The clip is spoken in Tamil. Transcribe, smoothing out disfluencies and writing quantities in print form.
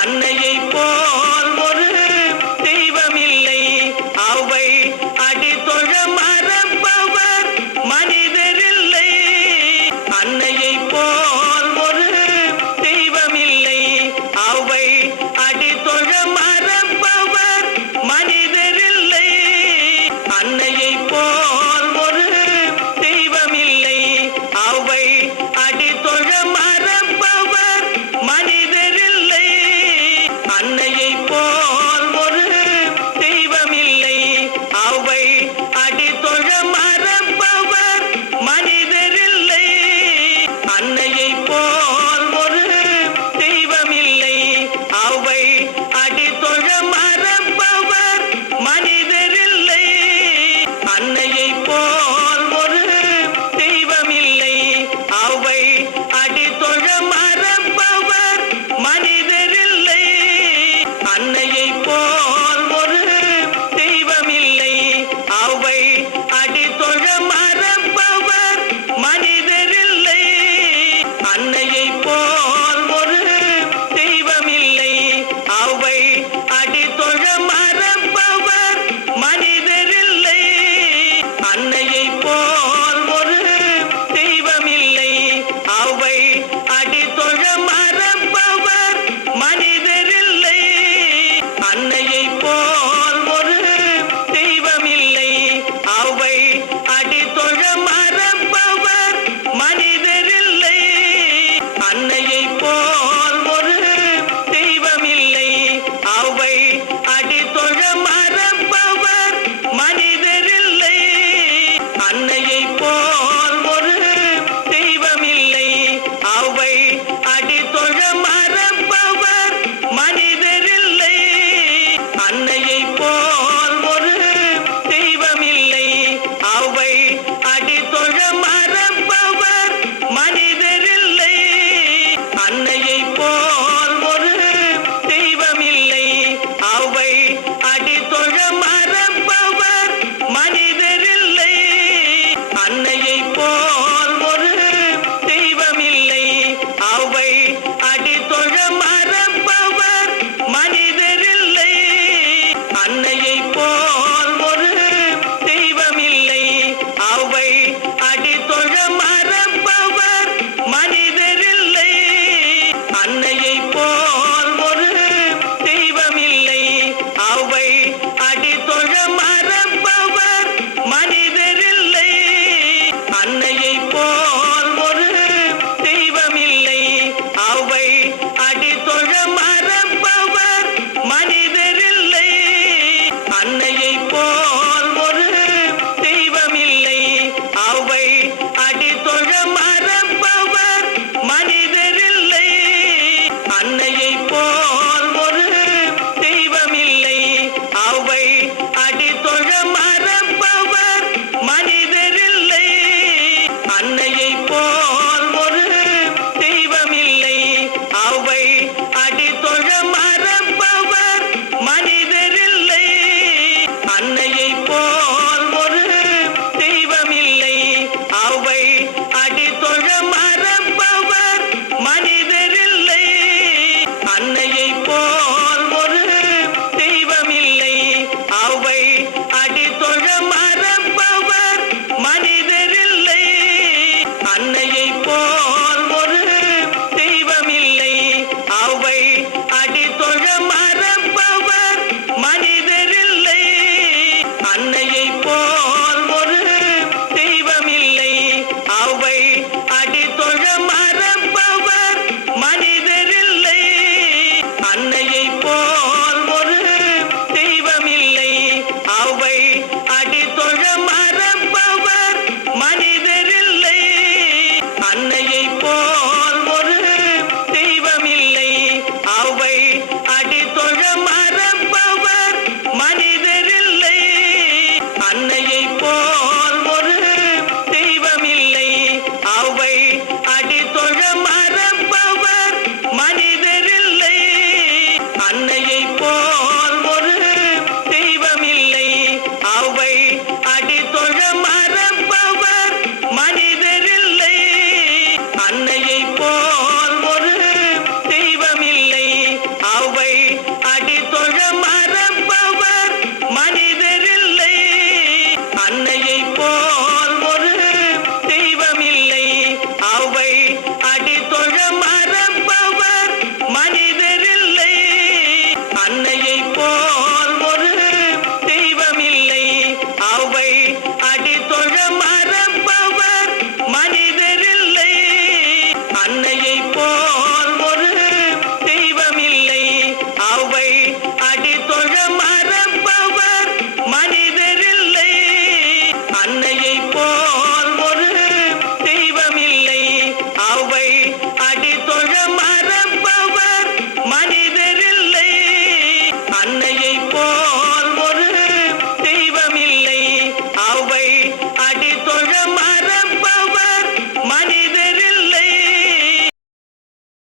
அன்னையை போல் ஒரு தெய்வமில்லை. அவை அடித்தொழ மறப்பவர் மனிதரில்லை. அன்னையை போல் ஒரு தெய்வமில்லை. அவை அடித்தொழ மறப்பவர் மனிதரில்லை. அன்னையை போல் ஒரு தெய்வமில்லை. அவை அடித்தொழ மறப்பவர் மனிதரில்லை. அன்னையை போல் ஒரு தெய்வமில்லை. அவை அடித்தொழ மறப்பவர் மனிதரில்லை. அன்னையை போல் ஒரு தெய்வமில்லை. அவை அடித்தொழ மறப்பவர் மனிதரில்லை. அன்னையை போல் ஒரு தெய்வமில்லை. அவை அடித்தொழ மறப்பவர் மனிதரில்லை. அன்னையை போல் ஒரு தெய்வமில்லை. அவை அடித்தொழ மறப்பவர் மனிதரில்லை. அன்னையை போல் ஒரு தெய்வமில்லை. அவை அடித்தொழ மறப்பவர் மனிதரில்லை. அன்னையை போல் ஒரு தெய்வமில்லை. அவை அடித்தொழ மறப்பவர் மனிதரில்லை. அன்னையை போல் ஒரு தெய்வமில்லை. அவை அடித்தொழ மறப்பவர் மனிதரில்லை. அன்னையை போல் ஒரு தெய்வமில்லை. அவை அடித்தொழ மறப்பவர் மனிதரில்லை. அன்னையை போல் ஒரு தெய்வமில்லை. அவை அடித்தொழ மறப்பவர் மனிதரில்லை. அன்னையை போல் ஒரு தெய்வமில்லை. அவை அடித்தொழ மறப்பவர் மனிதரில்லை. அன்னையை போல் ஒரு தெய்வமில்லை. அவை அடித்தொழ மறப்பவர் மனிதரில்லை. அன்னையை போல் ஒரு தெய்வமில்லை. அவை அடித்தொழ மறப்பவர் மனிதரில்லை. அன்னையை போல் ஒரு தெய்வமில்லை. அவை அடித்தொழ மறப்பவர் மனிதரில்லை. அன்னையை போல் ஒரு தெய்வமில்லை. அவை அடித்தொழ மறப்பவர் மனிதரில்லை. அன்னையை போல் ஒரு தெய்வமில்லை. அவை அடித்தொழ மறப்பவர் மனிதரில்லை. அன்னையை போல் ஒரு தெய்வமில்லை. அவை அடித்தொழ மறப்பவர் மனிதரில்லை. அன்னையை போல் ஒரு தெய்வமில்லை. அவை அடித்தொழ மறப்பவர் மனிதரில்லை. அன்னையை போல் ஒரு தெய்வமில்லை. அவை அடித்தொழ மறப்பவர் மனிதரில்லை. அன்னையை போல் ஒரு தெய்வமில்லை. அவை அடித்தொழ மறப்பவர் மனிதரில்லை. அன்னையை போல் ஒரு தெய்வமில்லை. அவை அடித்தொழ மறப்பவர் மனிதரில்லை. அன்னையை போல் ஒரு தெய்வமில்லை. அவை அடித்தொழ மறப்பவர் மனிதரில்லை. அன்னையை போல் ஒரு தெய்வமில்லை. அவை அடித்தொழ மறப்பவர் மனிதரில்லை. அன்னையை போல் ஒரு தெய்வமில்லை. அவை அடித்தொழ மறப்பவர் மனிதரில்லை. அன்னையை போல் ஒரு தெய்வமில்லை. அவை